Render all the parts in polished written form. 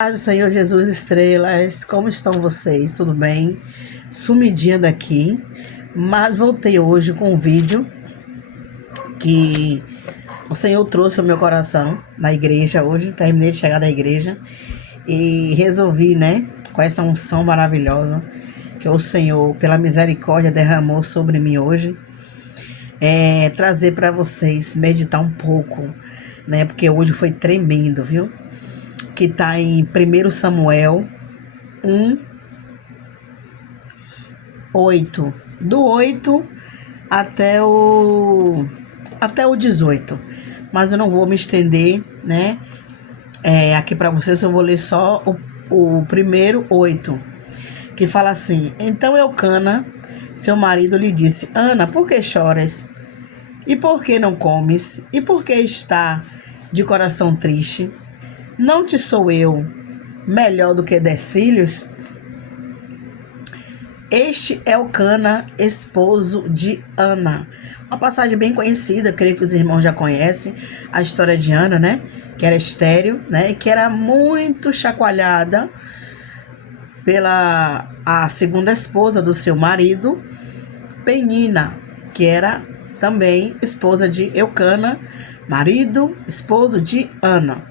Paz do Senhor Jesus, estrelas, como estão vocês? Tudo bem? Sumidinha daqui, mas voltei hoje com um vídeo que o Senhor trouxe ao meu coração na igreja hoje. Terminei de chegar da igreja e resolvi, com essa unção maravilhosa que o Senhor, pela misericórdia, derramou sobre mim hoje, trazer para vocês meditar um pouco, porque hoje foi tremendo, viu? Que está em 1 Samuel 1, 8. Do 8 até o 18. Mas eu não vou me estender, aqui para vocês eu vou ler só o primeiro 8. Que fala assim: Então Eucana, seu marido, lhe disse: Ana, por que choras? E por que não comes? E por que está de coração triste? Não te sou eu melhor do que 10 filhos? Este é Eucana, esposo de Ana. Uma passagem bem conhecida, creio que os irmãos já conhecem, a história de Ana, que era estéril, e que era muito chacoalhada pela a segunda esposa do seu marido, Penina, que era também esposa de Eucana, marido, esposo de Ana.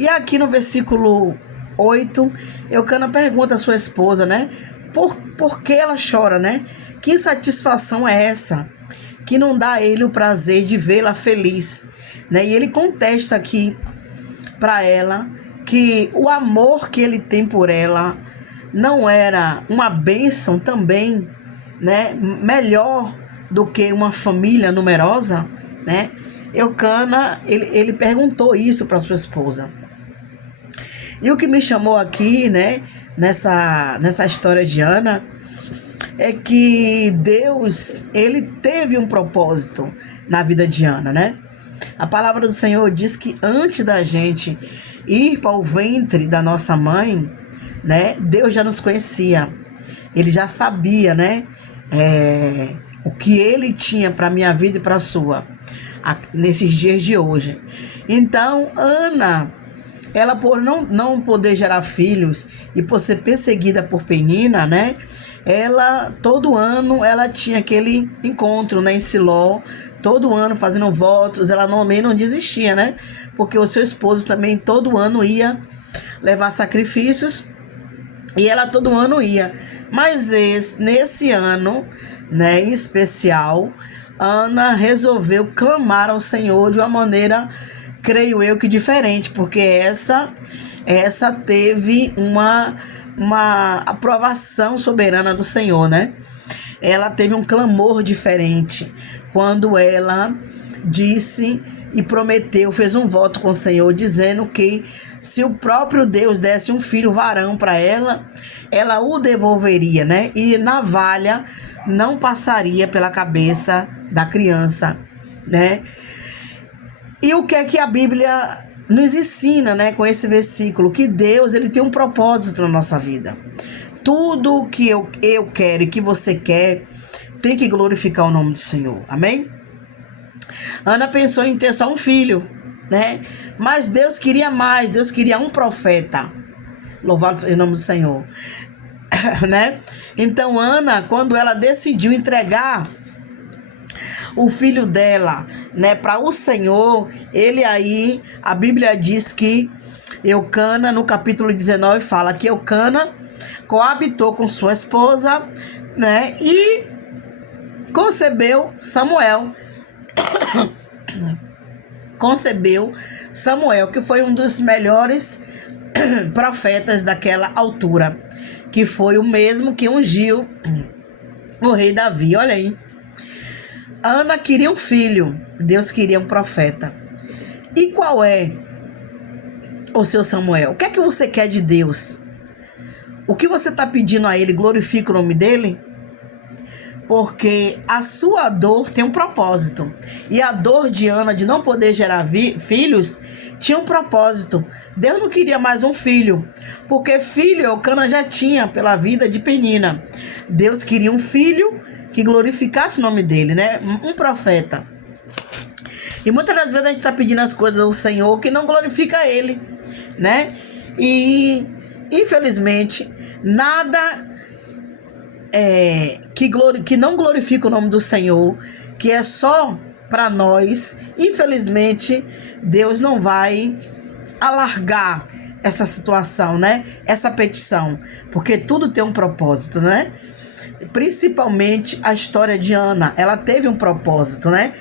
E aqui no versículo 8, Eucana pergunta à sua esposa, por que ela chora, Que insatisfação é essa? Que não dá a ele o prazer de vê-la feliz, E ele contesta aqui para ela que o amor que ele tem por ela não era uma bênção também, melhor do que uma família numerosa, Eucana, ele perguntou isso para sua esposa. E o que me chamou aqui, nessa história de Ana, é que Deus, ele teve um propósito na vida de Ana, A palavra do Senhor diz que antes da gente ir para o ventre da nossa mãe, Deus já nos conhecia. Ele já sabia, o que ele tinha para a minha vida e para a sua, nesses dias de hoje. Então, Ana, ela por não poder gerar filhos e por ser perseguida por Penina, ela, todo ano, ela tinha aquele encontro, em Siló, todo ano fazendo votos. Ela também não desistia, porque o seu esposo também todo ano ia levar sacrifícios e ela todo ano ia. Mas nesse ano, em especial, Ana resolveu clamar ao Senhor de uma maneira, creio eu, que diferente, porque essa teve uma aprovação soberana do Senhor, Ela teve um clamor diferente quando ela disse e prometeu, fez um voto com o Senhor, dizendo que se o próprio Deus desse um filho varão para ela, ela o devolveria, E navalha não passaria pela cabeça da criança, E o que é que a Bíblia nos ensina, com esse versículo? Que Deus, ele tem um propósito na nossa vida. Tudo que eu quero e que você quer tem que glorificar o nome do Senhor. Amém? Ana pensou em ter só um filho, Mas Deus queria mais. Deus queria um profeta. Louvado seja o nome do Senhor. Então Ana, quando ela decidiu entregar o filho dela, para o Senhor, a Bíblia diz que Eucana, no capítulo 19, fala que Eucana coabitou com sua esposa, e concebeu Samuel. Concebeu Samuel, que foi um dos melhores profetas daquela altura, que foi o mesmo que ungiu o rei Davi. Olha aí. Ana queria um filho, Deus queria um profeta. E qual é o seu Samuel? O que é que você quer de Deus? O que você está pedindo a ele glorifica o nome dele? Porque a sua dor tem um propósito. E a dor de Ana de não poder gerar filhos tinha um propósito. Deus não queria mais um filho, porque filho Eucana já tinha pela vida de Penina. Deus queria um filho que glorificasse o nome dele, Um profeta. E muitas das vezes a gente está pedindo as coisas ao Senhor que não glorifica ele, E, infelizmente, nada que não glorifica o nome do Senhor, que é só para nós, infelizmente, Deus não vai alargar essa situação, né? Essa petição, porque tudo tem um propósito, né? Principalmente a história de Ana, ela teve um propósito, né?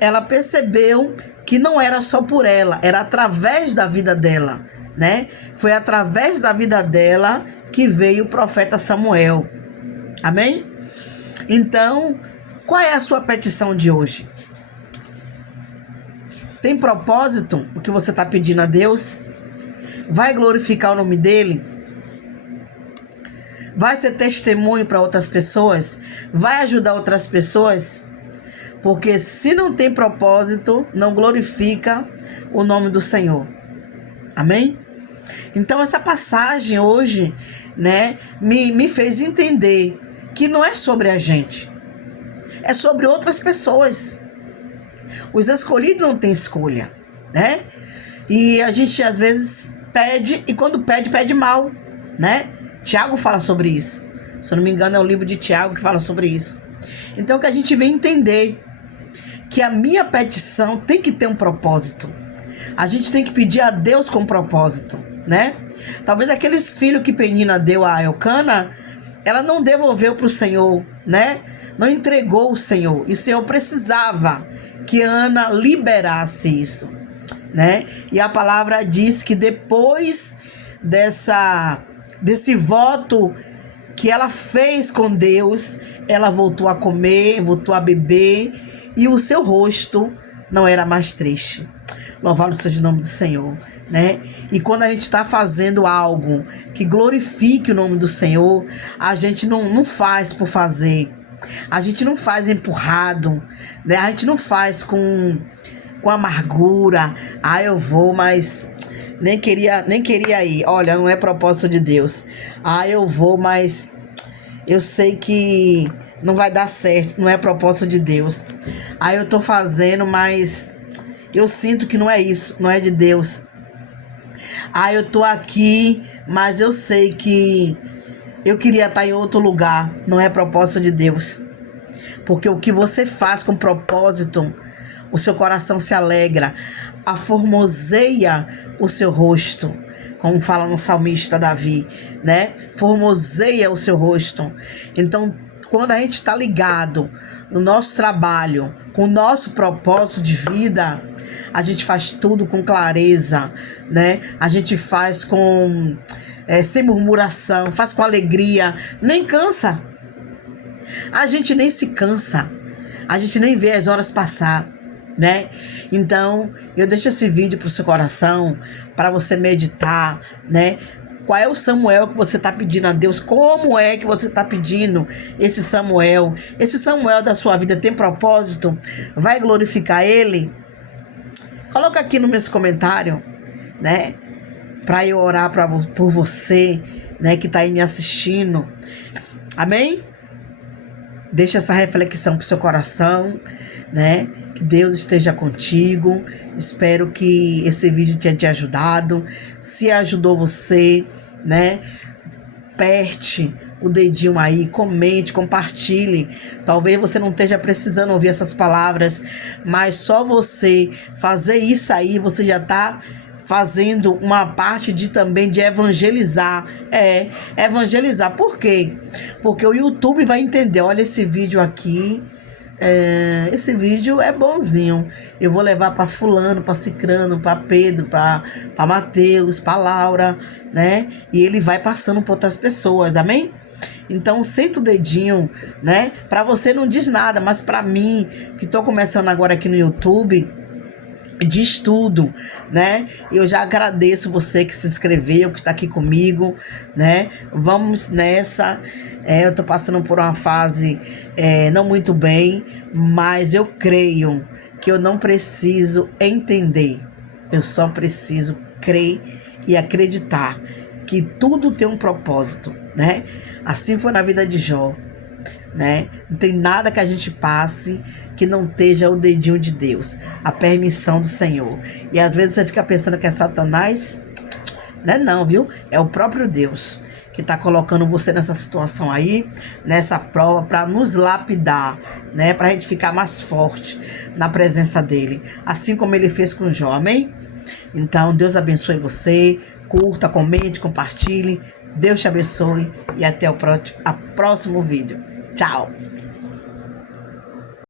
Ela percebeu que não era só por ela, era através da vida dela, né? Foi através da vida dela que veio o profeta Samuel. Amém? Então, qual é a sua petição de hoje? Tem propósito o que você está pedindo a Deus? Vai glorificar o nome dele? Vai ser testemunho para outras pessoas? Vai ajudar outras pessoas? Porque se não tem propósito, não glorifica o nome do Senhor. Amém? Então essa passagem hoje, né, me fez entender que não é sobre a gente. É sobre outras pessoas. Os escolhidos não têm escolha, né? E a gente às vezes pede, e quando pede, pede mal, né? Tiago fala sobre isso. Se eu não me engano, é o livro de Tiago que fala sobre isso. Então que a gente vem entender que a minha petição tem que ter um propósito. A gente tem que pedir a Deus com propósito, né? Talvez aqueles filhos que Penina deu a Elcana, ela não devolveu para o Senhor, né? Não entregou o Senhor. E o Senhor precisava que Ana liberasse isso, né? E a palavra diz que depois desse voto que ela fez com Deus, ela voltou a comer, voltou a beber, e o seu rosto não era mais triste. Louvado seja o nome do Senhor, né? E quando a gente está fazendo algo que glorifique o nome do Senhor, a gente não faz por fazer. A gente não faz empurrado, né? A gente não faz com amargura. Eu vou, mas nem queria ir. Olha, não é propósito de Deus. Eu vou, mas eu sei que não vai dar certo. Não é propósito de Deus. Eu tô fazendo, mas eu sinto que não é isso, não é de Deus. Eu tô aqui, mas eu sei que eu queria estar em outro lugar. Não é propósito de Deus. Porque o que você faz com propósito, o seu coração se alegra, aformoseia o seu rosto, como fala no salmista Davi, né? Formoseia o seu rosto. Então, quando a gente está ligado no nosso trabalho, com o nosso propósito de vida, a gente faz tudo com clareza, né? A gente faz sem murmuração, faz com alegria, nem cansa. A gente nem se cansa, a gente nem vê as horas passar, né? Então, eu deixo esse vídeo pro seu coração, para você meditar, né? Qual é o Samuel que você está pedindo a Deus? Como é que você está pedindo esse Samuel? Esse Samuel da sua vida tem propósito? Vai glorificar ele? Coloca aqui no meus comentários, né? Para eu orar por você, né? Que está aí me assistindo. Amém? Deixa essa reflexão pro seu coração, né? Que Deus esteja contigo. Espero que esse vídeo tenha te ajudado. Se ajudou você, né? Aperte o dedinho aí, comente, compartilhe. Talvez você não esteja precisando ouvir essas palavras, mas só você fazer isso aí, você já está fazendo uma parte também de evangelizar. Evangelizar. Por quê? Porque o YouTube vai entender, olha esse vídeo aqui, esse vídeo é bonzinho, eu vou levar para fulano, para cicrano, para Pedro, para Mateus, para Laura, né? E ele vai passando para outras pessoas, amém? Então senta o dedinho, né? Para você não diz nada, mas para mim, que tô começando agora aqui no YouTube, de estudo, né? Eu já agradeço você que se inscreveu, que está aqui comigo, né? Vamos nessa. Eu tô passando por uma fase não muito bem, mas eu creio que eu não preciso entender. Eu só preciso crer e acreditar que tudo tem um propósito, né? Assim foi na vida de Jó, né? Não tem nada que a gente passe que não esteja o dedinho de Deus, a permissão do Senhor. E às vezes você fica pensando que é Satanás, Não é não, viu? É o próprio Deus que está colocando você nessa situação aí, nessa prova, para nos lapidar, né? Para a gente ficar mais forte na presença dele. Assim como ele fez com Jó, amém? Então, Deus abençoe você. Curta, comente, compartilhe. Deus te abençoe e até o próximo vídeo. Tchau!